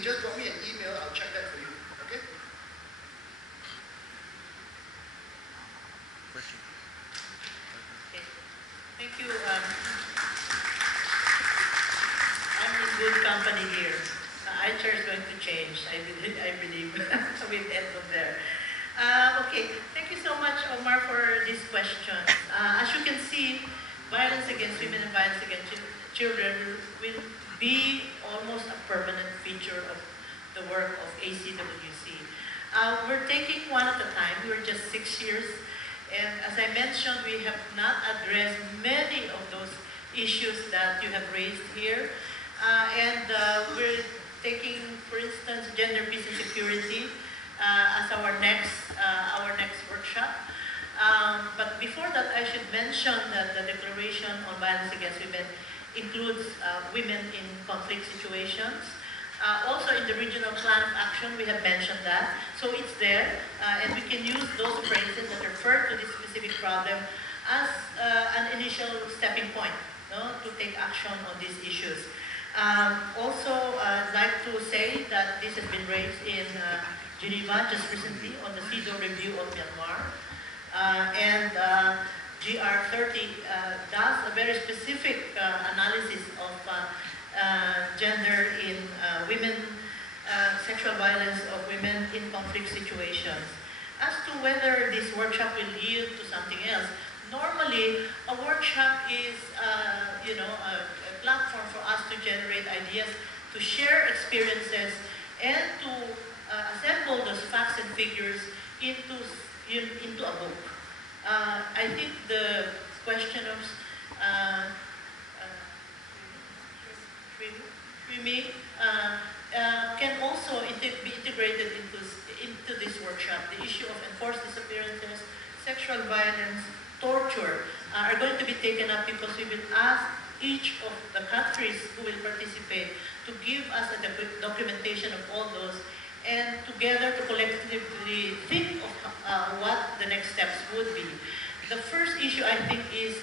you just drop me an email, I'll check that for you. Okay? Okay. Thank you. I'm in good company here. ICHAR is going to change, I believe. So we'll end from there. Okay, thank you so much, Omar, for this question. As you can see, violence against women and violence against children will be almost a permanent feature of the work of ACWC. We're taking one at a time. We're just 6 years. And as I mentioned, we have not addressed many of those issues that you have raised here. We're taking, for instance, gender, peace, and security as our next workshop. But before that, I should mention that the Declaration on Violence Against Women includes women in conflict situations. Also in the Regional Plan of Action, we have mentioned that. So it's there, and we can use those phrases that refer to this specific problem as an initial stepping point, to take action on these issues. Also, I'd like to say that this has been raised in Geneva just recently on the CEDAW review of Myanmar. GR 30 does a very specific analysis of gender in women, sexual violence of women in conflict situations. As to whether this workshop will yield to something else, normally a workshop is a platform for us to generate ideas, to share experiences, and to assemble those facts and figures into a book. I think the question of can also be integrated into this workshop. The issue of enforced disappearances, sexual violence, torture are going to be taken up because we will ask each of the countries who will participate to give us a documentation of all those, and together to collectively think of what the next steps would be. The first issue, I think, is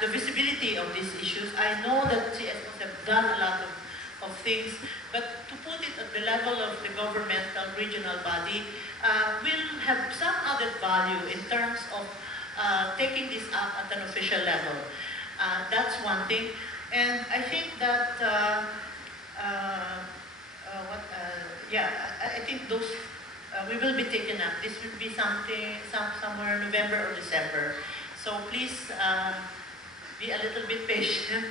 the visibility of these issues. I know that CFOs have done a lot of things, but to put it at the level of the governmental regional body will have some added value in terms of taking this up at an official level. That's one thing. And I think that I think those we will be taken up. This will be somewhere November or December. So please be a little bit patient.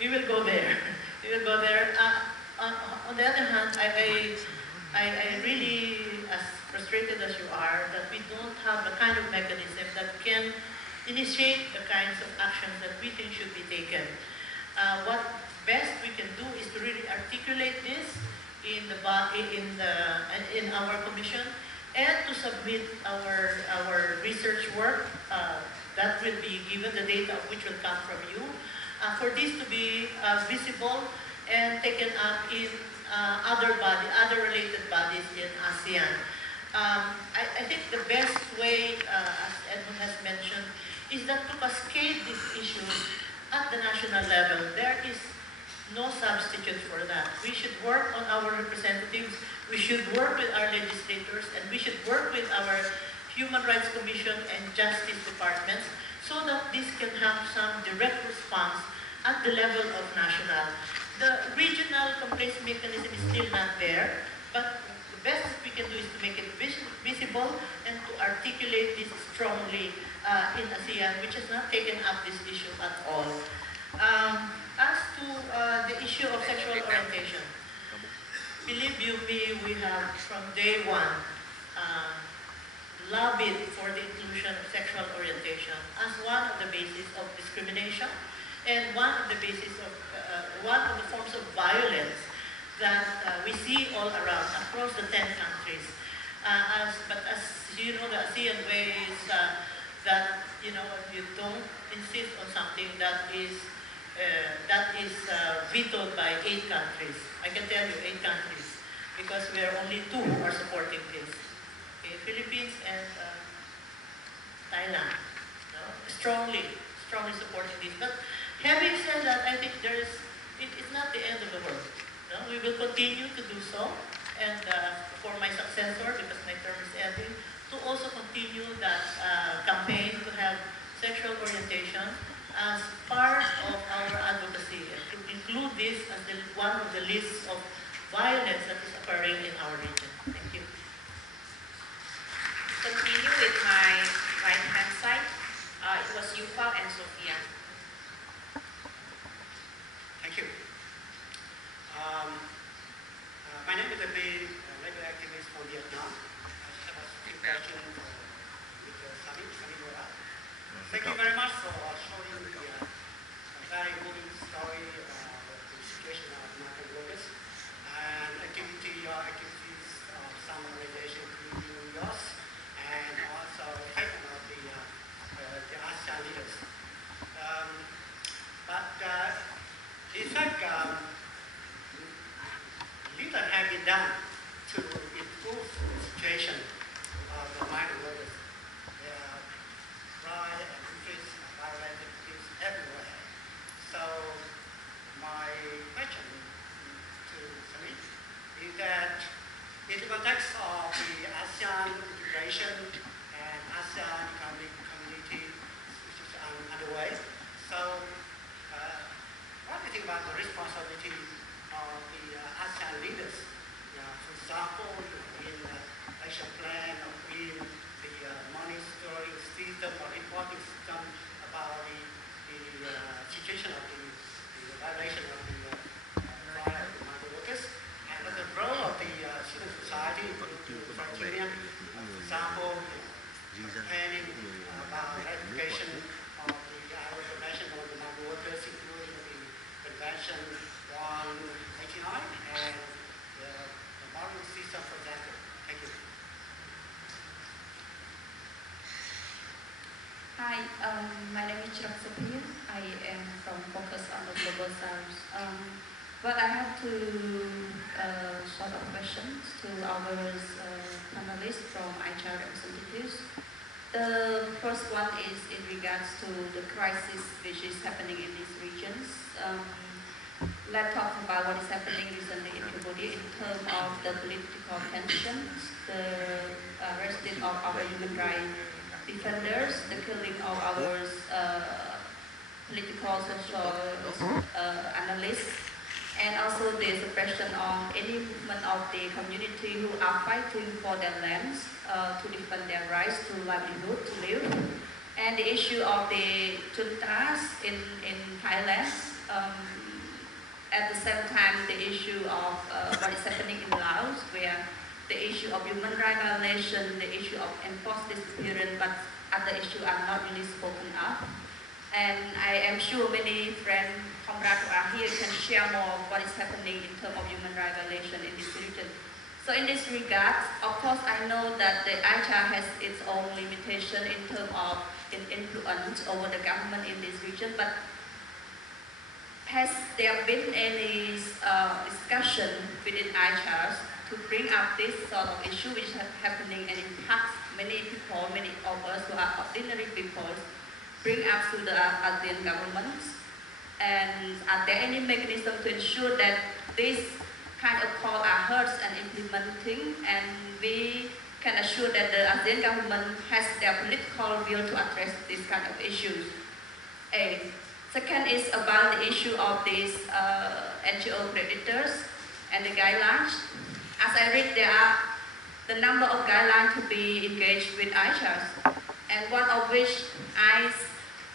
We will go there. We will go there. On the other hand, I really, as frustrated as you are, that we don't have a kind of mechanism that can initiate the kinds of actions that we think should be taken. What best we can do is to really articulate this in our commission, and to submit our research work that will be given, the data of which will come from you, for this to be visible and taken up in other related bodies in ASEAN. I think the best way, as Edmund has mentioned, is that to cascade these issues at the national level. There is no substitute for that. We should work on our representatives, we should work with our legislators, and we should work with our Human Rights Commission and Justice Departments so that this can have some direct response at the level of national. The regional complaints mechanism is still not there, but the best we can do is to make it visible and to articulate this strongly in ASEAN, which has not taken up this issue at all. As to the issue of sexual orientation, believe you me, we have from day one lobbied for the inclusion of sexual orientation as one of the bases of discrimination and one of the bases of one of the forms of violence that we see all around across the 10 countries. But as you know, the ASEAN way is that you don't insist on something that is vetoed by 8 countries. I can tell you 8 countries because we are only 2 who are supporting this. Okay, Philippines and Thailand, strongly supporting this. But having said that, I think it's not the end of the world. We we will continue to do so, and for my successor, because my term is ending, to also continue that campaign to have sexual orientation as part of our advocacy, and to include this as one of the lists of violence that is occurring in our region. Thank you. Continue with my right-hand side. It was Yuval and Sophia. Thank you. My name is Đili, labor activist from Vietnam. I have a speaking question with Sunny Mora. Thank you very much for showing the very moving story of the situation of migrant workers and activities of some organizations, including yours, and also statement of the ASEAN leaders. In fact, little has been done to improve the situation of the migrant workers. There are riot and increased violence everywhere. So my question to Sunny is that in the context of the ASEAN integration and ASEAN economic community, which is underway, so what do you think about the responsibility of the ASEAN leaders? For example, in the action plan or in the monitoring system or reporting system about the situation of the violation of the right of the migrant workers, and the role of the civil society, including criteria, for example, planning about ratification of the Convention on the Migrant Workers, including the Convention 189 and the model system, for example. Thank you. Hi, my name is Sophia. I am from Focus on the Global South. But I have two sort of questions to our panelists from HR representatives. The first one is in regards to the crisis which is happening in these regions. Let's talk about what is happening recently in Cambodia in terms of the political tensions, the arresting of our human rights defenders, the killing of our political social analysts, and also the suppression of any movement of the community who are fighting for their lands to defend their rights to livelihood, to live, and the issue of the juntas in Thailand. At the same time, the issue of what is happening in Laos, where the issue of human rights violation, the issue of enforced disappearance, but other issues are not really spoken of. And I am sure many friends, comrades who are here can share more of what is happening in terms of human rights violation in this region. So in this regard, of course, I know that the ICHA has its own limitation in terms of influence over the government in this region, but has there been any discussion within ICHA to bring up this sort of issue which is happening and impacts many people, many of us who are ordinary people, bring up to the ASEAN governments? And are there any mechanism to ensure that this kind of call are heard and implementing, and we can assure that the ASEAN government has their political will to address these kind of issues? Second is about the issue of these NGO creditors and the guidelines. As I read, there are the number of guidelines to be engaged with ICHA, and one of which I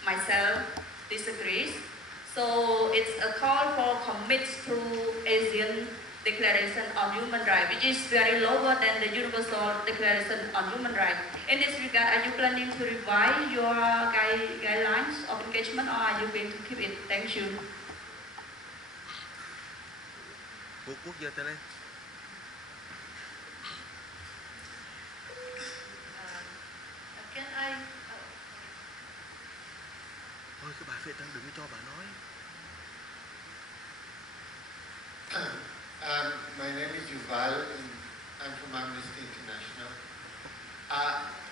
myself disagrees. So it's a call for commit to ASEAN Declaration on Human Rights, which is very lower than the Universal Declaration on Human Rights. In this regard, are you planning to revise your guidelines of engagement, or are you going to keep it? Thank you. Can I? Thôi cái bà Việt Nam đừng có cho bà nói. My name is Yuval, and I'm from Amnesty International.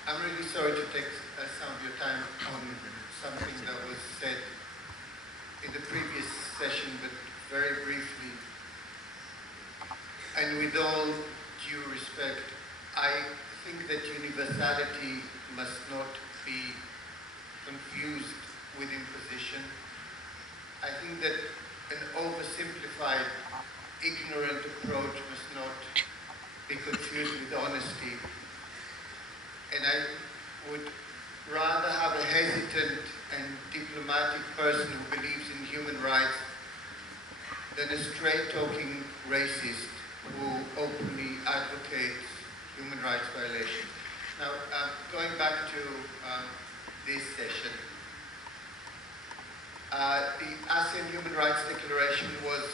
I'm really sorry to take some of your time on something that was said in the previous session, but very briefly. and with all due respect, I think that universality must not be confused with imposition. I think that an oversimplified, ignorant approach must not be confused with honesty. And I would rather have a hesitant and diplomatic person who believes in human rights than a straight-talking racist who openly advocates human rights violations. Now, going back to this session, the ASEAN Human Rights Declaration was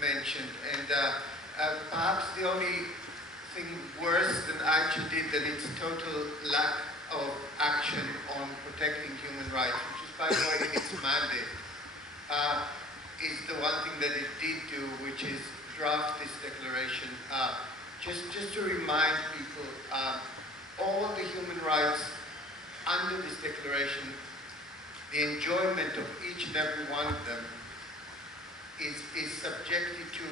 mentioned, and perhaps the only thing worse than AICHA did than its total lack of action on protecting human rights, which is, by the way, in its mandate, is the one thing that it did do, which is draft this declaration. Just to remind people, all the human rights under this declaration, the enjoyment of each and every one of them is subjected to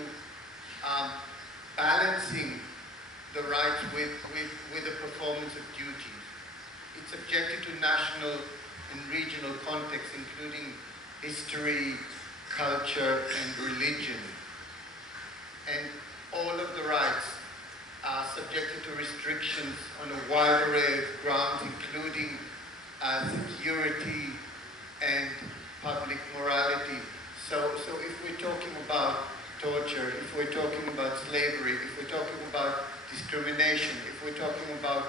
balancing the rights with the performance of duties. It's subjected to national and regional context, including history, culture, and religion. And all of the rights are subjected to restrictions on a wide array of grounds, including security and public morality. So if we're talking about torture, if we're talking about slavery, if we're talking about discrimination, if we're talking about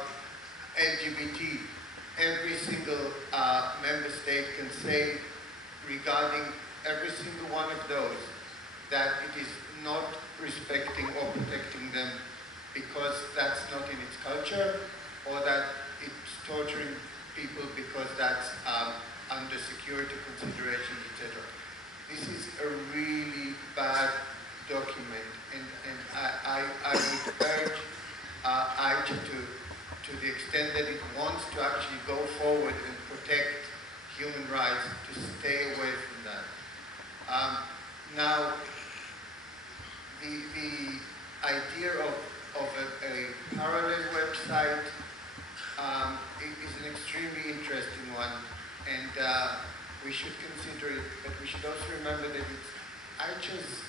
LGBT, every single member state can say regarding every single one of those that it is not respecting or protecting them because that's not in its culture, or that it's torturing people because that's under security considerations, etc. This is a really bad document, and I would urge AICHA to the extent that it wants to actually go forward and protect human rights, to stay away from that. Now, the idea of a parallel website is an extremely interesting one, and we should consider it, but we should also remember that it's AICHA's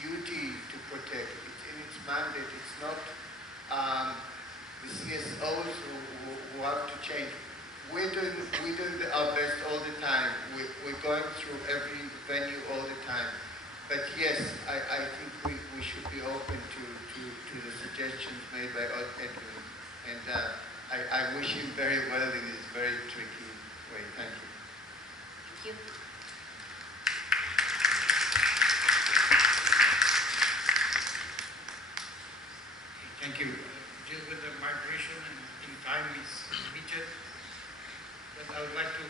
duty to protect. It's in its mandate. It's not the CSOs who have to change. We're doing our best all the time. We're going through every venue all the time. But yes, I think we should be open to the suggestions made by Edwin. And I wish him very well in this very tricky way. Thank you. Thank you. Thank you. Deal with the migration, and in time is limited. But I would like to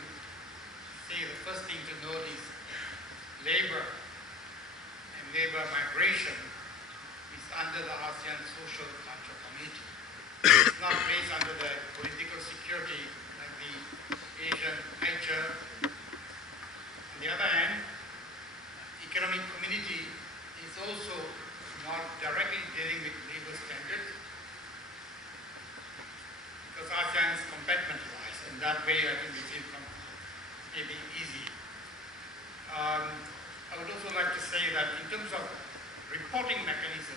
say the first thing to note is labor and labor migration is under the ASEAN Social Culture Committee. It's not placed under the political security like the Asian AICHA. On the other hand, economic community is also not directly dealing with labor standards, because ASEAN is compartmentalized, and that way I think we feel maybe easy. I would also like to say that in terms of reporting mechanism,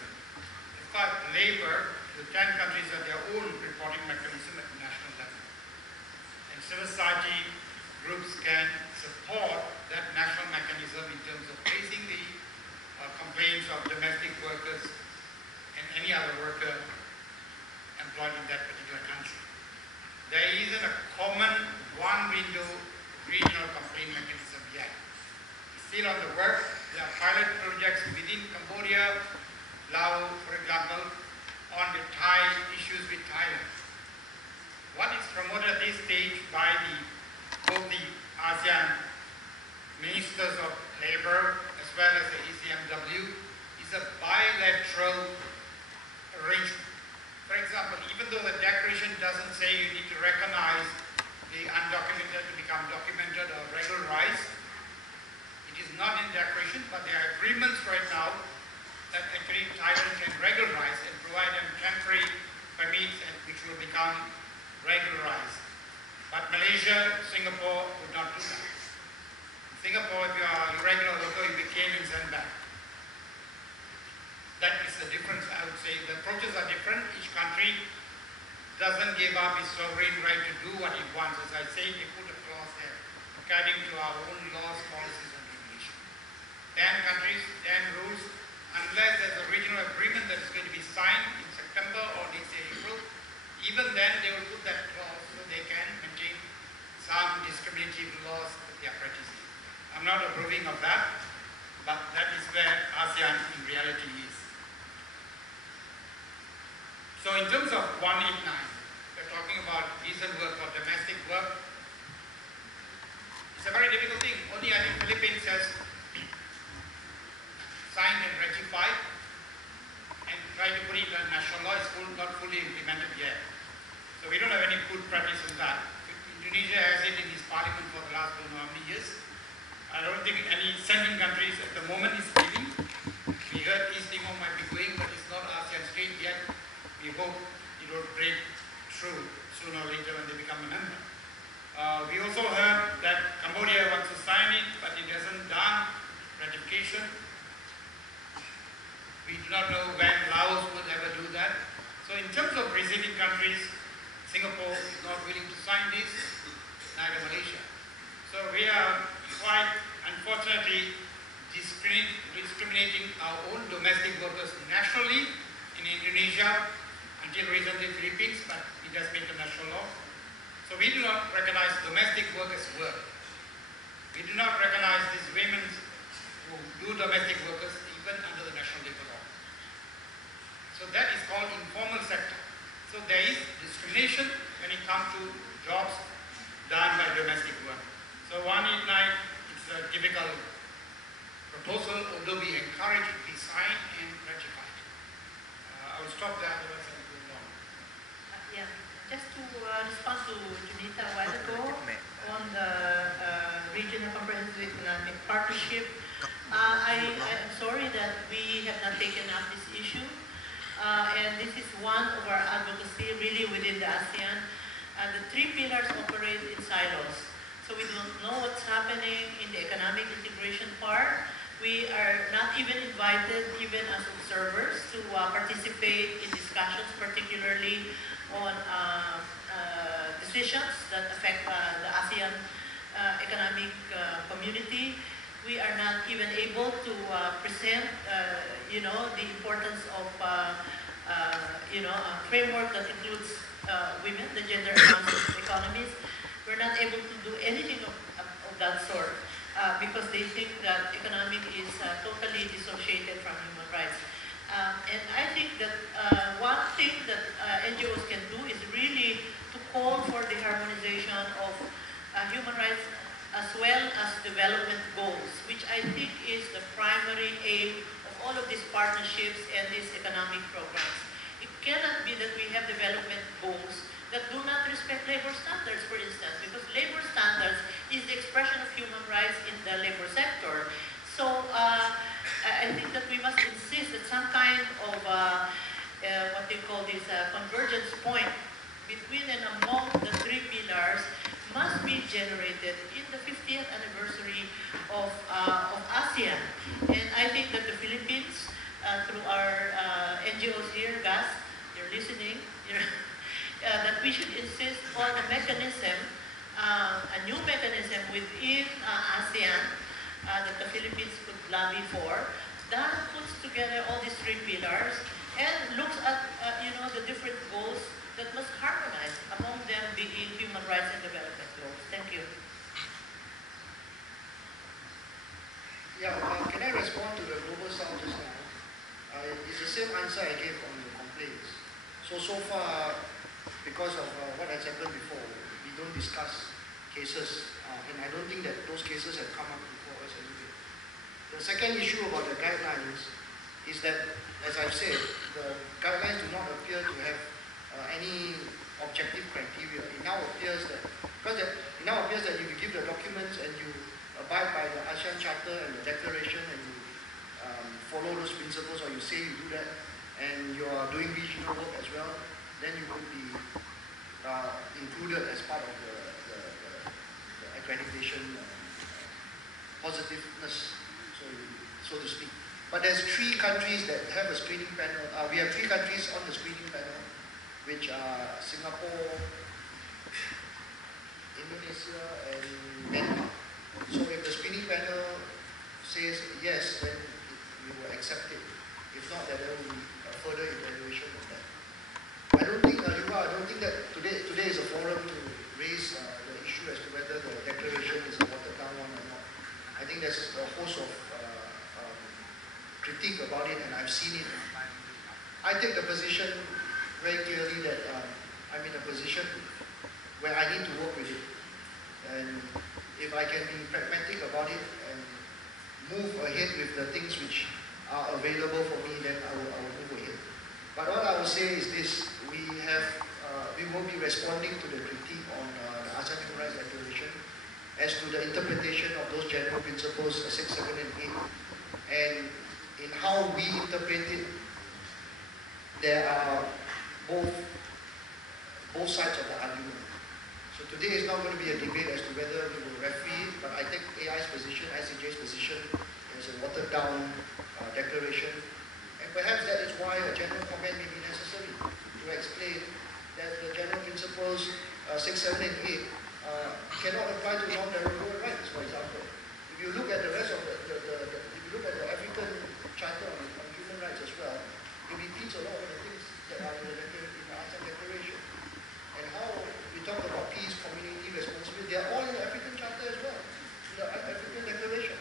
in fact, labor, the 10 countries have their own reporting mechanism at the national level. And civil society groups can support that national mechanism in terms of raising the complaints of domestic workers and any other worker employed in that particular country. There isn't a common one-window regional complaint mechanism yet. It's still on the work. There are pilot projects within Cambodia, Laos, for example, on the Thai issues with Thailand. What is promoted at this stage by both the ASEAN ministers of labor as well as the ECMW is a bilateral arrangement. For example, even though the declaration doesn't say you need to recognize the undocumented to become documented or regularized, it is not in declaration, but there are agreements right now that actually regularize and provide them temporary permits and which will become regularized. But Malaysia, Singapore would not do that. In Singapore, if you are a irregular worker, you became and sent back. That is the difference, I would say. The approaches are different. Each country doesn't give up its sovereign right to do what it wants. As I say, they put a clause there, according to our own laws, policies, and regulations. 10 countries, 10 rules, unless there's a regional agreement that is going to be signed in September or next year April, even then they will put that clause so they can maintain some discriminative laws that they are practicing. I'm not approving of that, but that is where ASEAN in reality is. So in terms of 189, we're talking about decent work or domestic work. It's a very difficult thing. Only I think Philippines has signed and ratified and tried to put it in national law. It's not fully implemented yet. So we don't have any good practice on that. Indonesia has it in its parliament for the last don't know how many years. I don't think any sending countries at the moment is giving. We heard East Timor might be going, but it's not ASEAN state yet. We hope it will break through sooner or later when they become a member. We also heard that Cambodia wants to sign it, but it hasn't done ratification. We do not know when Laos would ever do that. So in terms of receiving countries, Singapore is not willing to sign this, neither Malaysia. So we are quite unfortunately discriminating our own domestic workers nationally in Indonesia, until recently Philippines, but it has been international law. So we do not recognize domestic work as work. We do not recognize these women who do domestic workers even under the national labor law. So that is called informal sector. So there is discrimination when it comes to jobs done by domestic work. So 189 is a difficult proposal, although we encourage it to be signed and ratified. I will stop there, otherwise I will go on. Yeah, just to respond to Junita a while ago on the Regional Comprehensive Economic Partnership, I am sorry that we have not taken up this issue. And this is one of our advocacy really within the ASEAN. The three pillars operate in silos. So we don't know what's happening in the economic integration part. We are not even invited, even as observers, to participate in discussions, particularly on decisions that affect the ASEAN economic community. We are not even able to present, the importance of, a framework that includes women, the gender balanced economies. We're not able to do anything of that sort because they think that economic is totally dissociated from human rights. And I think that one thing that NGOs can do is really to call for the harmonization of human rights as well as development goals, which I think is the primary aim of all of these partnerships and these economic programs. It cannot be that we have development goals that do not respect labor standards, for instance, because labor standards is the expression of human rights in the labor sector. So I think that we must insist that some kind of what they call this convergence point between and among the three pillars must be generated in the 50th anniversary of ASEAN. And I think that the Philippines, through our NGOs here, GAS, you're listening, that we should insist on a mechanism, a new mechanism within ASEAN that the Philippines could lobby for, that puts together all these three pillars and looks at the different goals that must harmonize, among them being human rights and development goals. Thank you. Yeah, can I respond to the Global South just now? It's the same answer I gave on the complaints. So far, because of what has happened before, we don't discuss cases, and I don't think that those cases have come up before us anyway. The second issue about the guidelines is that, as I've said, the guidelines do not appear to have any objective criteria. It now appears that if you give the documents and you abide by the ASEAN Charter and the Declaration and you follow those principles, or you say you do that, and you are doing regional work as well, then you would be included as part of the accreditation positiveness, so to speak. But there's 3 countries that have a screening panel. We have 3 countries on the screening panel, which are Singapore, Indonesia, and Denmark. So if the screening panel says yes, then we will accept it. If not, then there will be a further evaluation of that. I don't think that today is a forum to raise the issue as to whether the declaration is a watered down one or not. I think there's a host of critique about it, and I've seen it. I take the position very clearly that I'm in a position where I need to work with it. And if I can be pragmatic about it and move ahead with the things which are available for me, then I will move ahead. But all I will say is this: we will be responding to the critique on the ASEAN Human Rights Declaration as to the interpretation of those general principles 6, 7, and 8, and in how we interpret it. There are both sides of the argument. So today is not going to be a debate as to whether we will referee it, but I take AI's position, ICJ's position as a watered down declaration. And perhaps that is why a general comment may be necessary to explain that the general principles 6, 7, and 8 cannot apply to non-derogable rights, for example. If you look at the rest of if you look at the African Charter on Human Rights as well, it repeats a lot of the things that are in the ASEAN Declaration. And how we talk about peace, community, responsibility, they are all in the African Charter as well, in the African Declaration.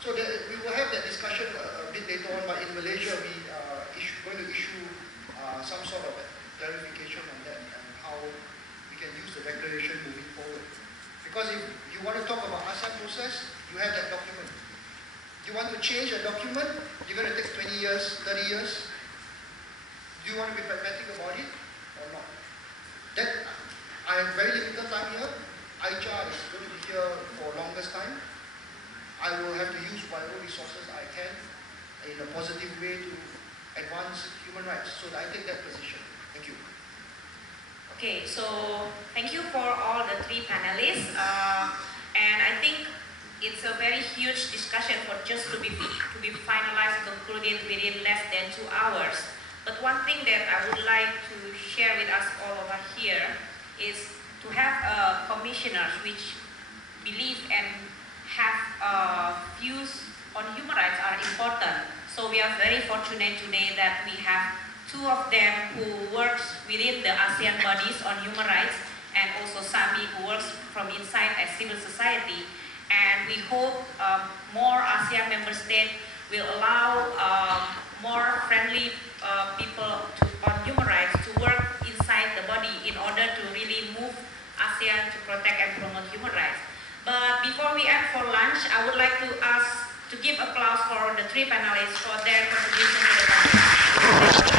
So we will have that discussion a bit later on, but in Malaysia we are going to issue some sort of clarification on that and how we can use the declaration moving forward. Because if you want to talk about ASEAN process, you have that document. If you want to change a document, you're going to take 20 years, 30 years. Do you want to be pragmatic about it or not? That, I have very limited time here. ICHA is going to be here for longest time. I will have to use whatever resources I can in a positive way to advance human rights. So I take that position. Thank you. Okay, so thank you for all the 3 panelists. And I think it's a very huge discussion for just to be finalized, concluded within less than 2 hours. But one thing that I would like to share with us all over here is to have commissioners which believe and have views on human rights are important. So we are very fortunate today that we have 2 of them who works within the ASEAN bodies on human rights, and also Sami who works from inside as civil society. And we hope more ASEAN member states will allow more friendly people on human rights to work inside the body in order to really move ASEAN to protect and promote human rights. But before we end for lunch, I would like to ask to give applause for the 3 panelists for their contribution to the conference.